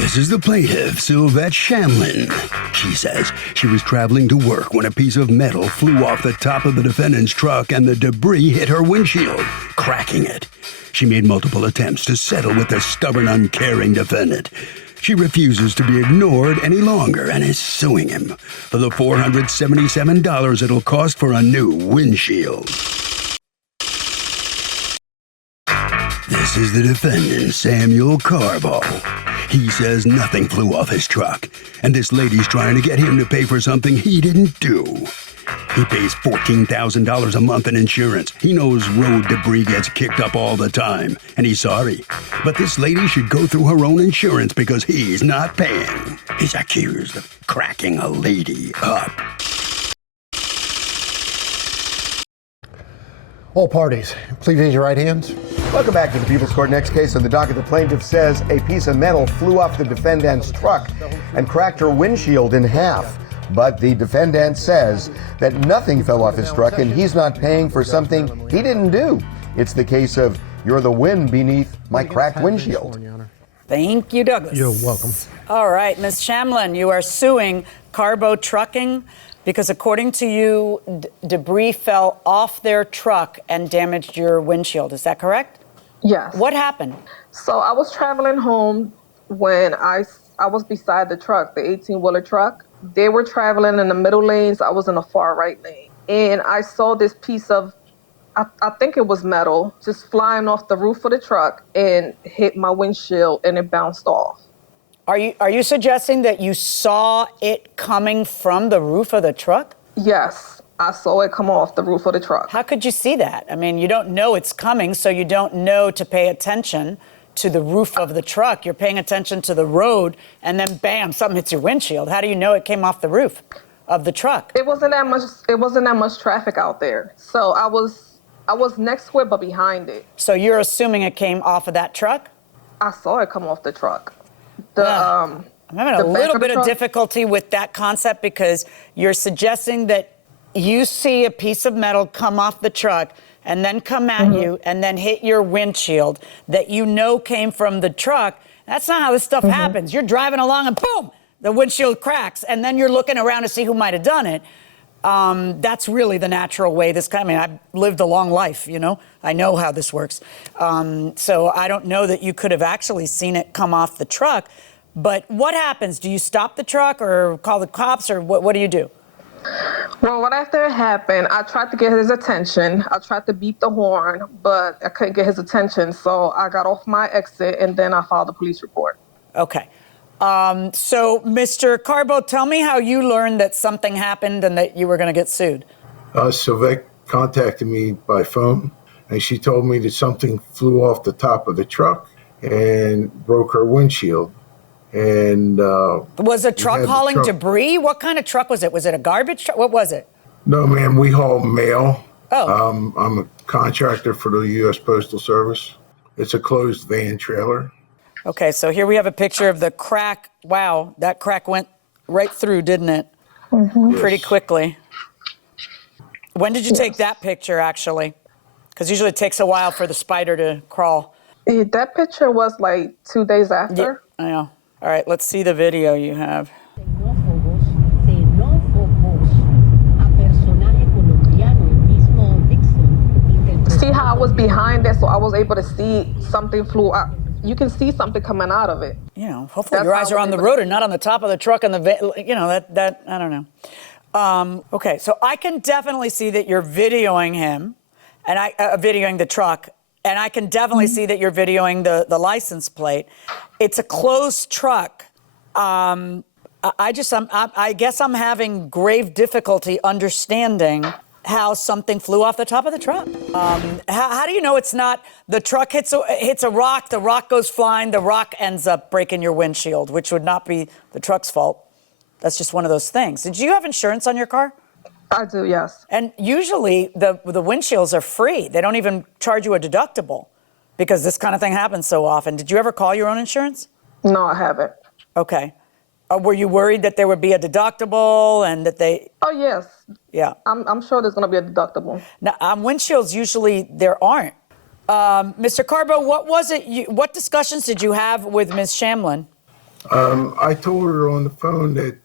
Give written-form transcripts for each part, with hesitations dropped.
This is the plaintiff, Sylvette Shamlin. She says she was traveling to work when a piece of metal flew off the top of the defendant's truck and the debris hit her windshield, cracking it. She made multiple attempts to settle with the stubborn, uncaring defendant. She refuses to be ignored any longer and is suing him for the $477 it'll cost for a new windshield. This is the defendant, Samuel Carbo. He says nothing flew off his truck, and this lady's trying to get him to pay for something he didn't do. He pays $14,000 a month in insurance. He knows road debris gets kicked up all the time, and he's sorry. But this lady should go through her own insurance because he's not paying. He's accused of cracking a lady up. All parties, please raise your right hands. Welcome back to the People's Court. Next case on the docket, the plaintiff says a piece of metal flew off the defendant's truck and cracked her windshield in half. But the defendant says that nothing fell off his truck and he's not paying for something he didn't do. It's the case of you're the wind beneath my cracked windshield. Thank you, Douglas. You're welcome. All right, Ms. Shamlin, you are suing Carbo Trucking because according to you, debris fell off their truck and damaged your windshield. Is that correct? Yes. What happened? So I was traveling home when I was beside the truck, the 18-wheeler truck. They were traveling in the middle lanes. I was in the far right lane. And I saw this piece of, I think it was metal, just flying off the roof of the truck and hit my windshield and it bounced off. Are you suggesting that you saw it coming from the roof of the truck? Yes, I saw it come off the roof of the truck. How could you see that? I mean, you don't know it's coming, so you don't know to pay attention to the roof of the truck. You're paying attention to the road, and then bam, something hits your windshield. How do you know it came off the roof of the truck? It wasn't that much traffic out there. So I was next to it, but behind it. So you're assuming it came off of that truck? I saw it come off the truck. I'm having a little bit of difficulty with that concept because you're suggesting that you see a piece of metal come off the truck and then come at you and then hit your windshield that you know came from the truck. That's not how this stuff happens. You're driving along and boom, the windshield cracks, and then you're looking around to see who might have done it. That's really the natural way this kind of, I mean, I've lived a long life, you know. I know how this works. So I don't know that you could have actually seen it come off the truck. But what happens? Do you stop the truck or call the cops or what do you do? Well, right after it happened, I tried to get his attention. I tried to beep the horn, but I couldn't get his attention. So I got off my exit and then I filed a police report. Okay. So, Mr. Carbo, tell me how you learned that something happened and that you were going to get sued. Sylvette contacted me by phone, and she told me that something flew off the top of the truck and broke her windshield. And was a truck hauling debris? What kind of truck was it? Was it a garbage truck? What was it? No, ma'am, we haul mail. Oh. I'm a contractor for the U.S. Postal Service. It's a closed van trailer. Okay, so here we have a picture of the crack. Wow, that crack went right through, didn't it? Pretty quickly. When did you take that picture, actually? Because usually it takes a while for the spider to crawl. That picture was like 2 days after. Yeah, I know. All right, let's see the video you have. See how I was behind it, so I was able to see something flew out. You can see something coming out of it. You know, hopefully your eyes are on the road and not on the top of the truck and the, you know, that I don't know. Okay, so I can definitely see that you're videoing him, and videoing the truck, and I can definitely see that you're videoing the license plate. It's a closed truck. I guess I'm having grave difficulty understanding how something flew off the top of the truck. How do you know it's not the truck hits a rock, the rock goes flying, the rock ends up breaking your windshield, which would not be the truck's fault. That's just one of those things. Did you have insurance on your car? I do, yes. And usually the windshields are free. They don't even charge you a deductible because this kind of thing happens so often. Did you ever call your own insurance? No, I haven't. Okay. Were you worried that there would be a deductible and that they... Oh, yes. Yeah. I'm sure there's going to be a deductible. Now, on windshields, usually there aren't. Mr. Carbo, what was it? What discussions did you have with Ms. Shamlin? I told her on the phone that,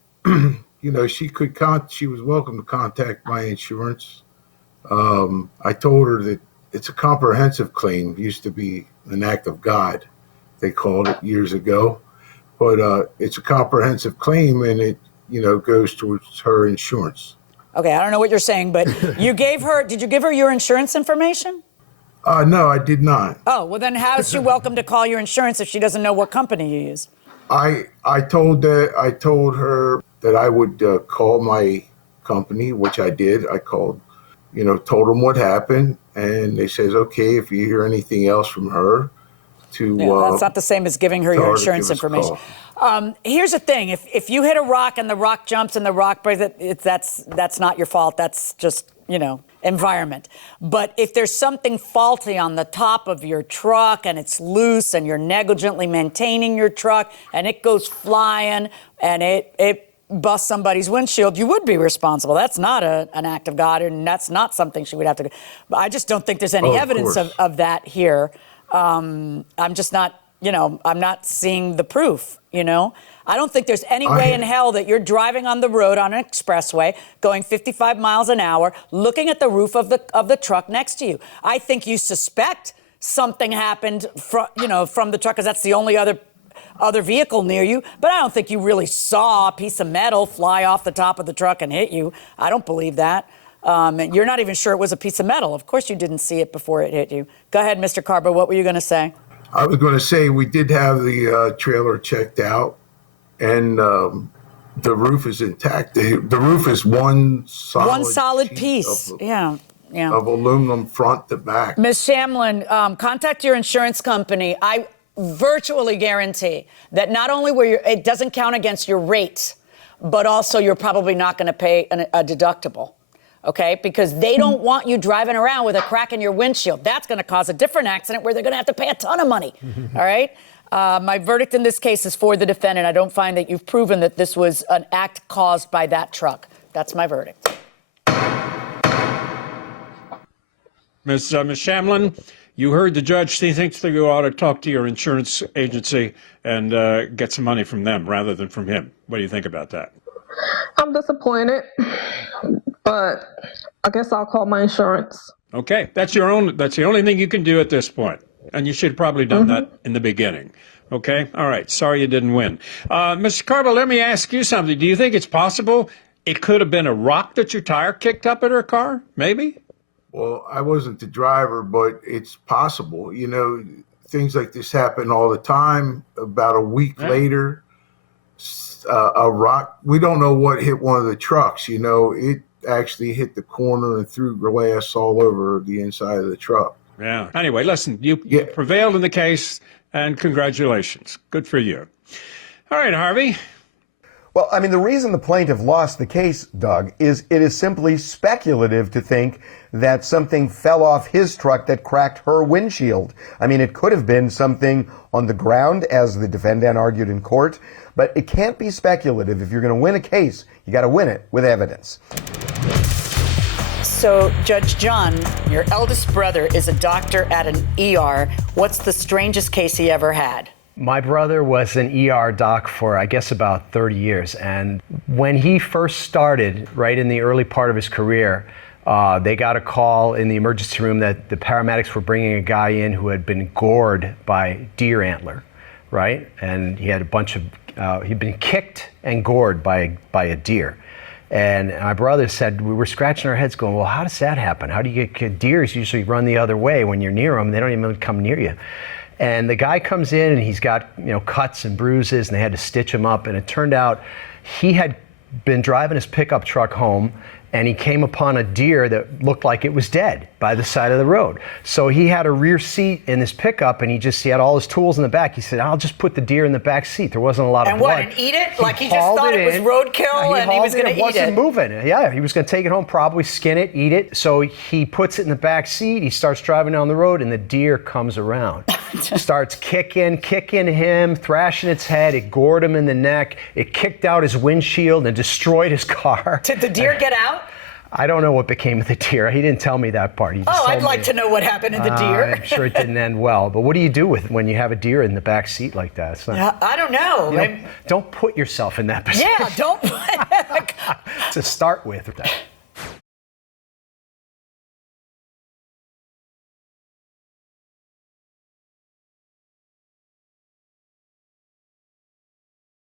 she was welcome to contact my insurance. I told her that it's a comprehensive claim. It used to be an act of God, they called it years ago. But it's a comprehensive claim, and it, goes towards her insurance. Okay, I don't know what you're saying, but did you give her your insurance information? No, I did not. Oh, well then how is she welcome to call your insurance if she doesn't know what company you use? I told her that I would call my company, which I did. I called, told them what happened, and they says, okay, if you hear anything else from her, that's not the same as giving her your insurance information. Here's the thing: if you hit a rock and the rock jumps and the rock breaks, that's not your fault. That's just environment. But if there's something faulty on the top of your truck and it's loose and you're negligently maintaining your truck and it goes flying and it busts somebody's windshield, you would be responsible. That's not an act of God, and that's not something she would have to. But I just don't think there's any evidence of that here. I'm just not, I'm not seeing the proof, I don't think there's any way in hell that you're driving on the road on an expressway, going 55 miles an hour, looking at the roof of the truck next to you. I think you suspect something happened from the truck because that's the only other vehicle near you. But I don't think you really saw a piece of metal fly off the top of the truck and hit you. I don't believe that. You're not even sure it was a piece of metal. Of course you didn't see it before it hit you. Go ahead, Mr. Carbo. What were you going to say? I was going to say we did have the trailer checked out, and the roof is intact. The roof is one solid piece. Yeah. Of aluminum front to back. Ms. Shamlin, contact your insurance company. I virtually guarantee that not only it doesn't count against your rate, but also you're probably not going to pay a deductible. Okay, because they don't want you driving around with a crack in your windshield. That's going to cause a different accident where they're going to have to pay a ton of money. All right? My verdict in this case is for the defendant. I don't find that you've proven that this was an act caused by that truck. That's my verdict. Ms. Shamlin, you heard the judge. She thinks that you ought to talk to your insurance agency and get some money from them rather than from him. What do you think about that? I'm disappointed, but I guess I'll call my insurance. Okay, that's the only thing you can do at this point. And you should have probably done that in the beginning. Okay? All right. Sorry you didn't win. Mr. Carbo, let me ask you something. Do you think it's possible it could have been a rock that your tire kicked up in her car? Maybe? Well, I wasn't the driver, but it's possible. Things like this happen all the time. About a week later, a rock, we don't know what hit one of the trucks. It actually hit the corner and threw glass all over the inside of the truck. Yeah. Anyway, listen, you prevailed in the case, and congratulations. Good for you. All right, Harvey. Well, I mean, the reason the plaintiff lost the case, Doug, is it is simply speculative to think that something fell off his truck that cracked her windshield. I mean, it could have been something on the ground, as the defendant argued in court, but it can't be speculative. If you're going to win a case, you got to win it with evidence. So, Judge John, your eldest brother is a doctor at an ER. What's the strangest case he ever had? My brother was an ER doc for, I guess, about 30 years. And when he first started, right in the early part of his career, they got a call in the emergency room that the paramedics were bringing a guy in who had been gored by deer antler, right? And he had a bunch of, he'd been kicked and gored by a deer. And my brother said, we were scratching our heads going, well, how does that happen? How do you get deers usually run the other way when you're near them? They don't even come near you. And the guy comes in and he's got, cuts and bruises, and they had to stitch him up. And it turned out he had been driving his pickup truck home, and he came upon a deer that looked like it was dead by the side of the road. So he had a rear seat in his pickup, and he had all his tools in the back. He said, I'll just put the deer in the back seat. There wasn't a lot of blood. And what, and eat it? Like he just thought it was roadkill and he was going to eat it? It wasn't moving. Yeah, he was going to take it home, probably skin it, eat it. So he puts it in the back seat. He starts driving down the road, and the deer comes around. Starts kicking him, thrashing its head. It gored him in the neck. It kicked out his windshield and destroyed his car. Did the deer get out? I don't know what became of the deer. He didn't tell me that part. He just Oh, told I'd like me. to know what happened to the deer. I'm sure it didn't end well. But what do you do when you have a deer in the back seat like that? It's not, Yeah, I don't know. don't put yourself in that position. Yeah, don't. To start with.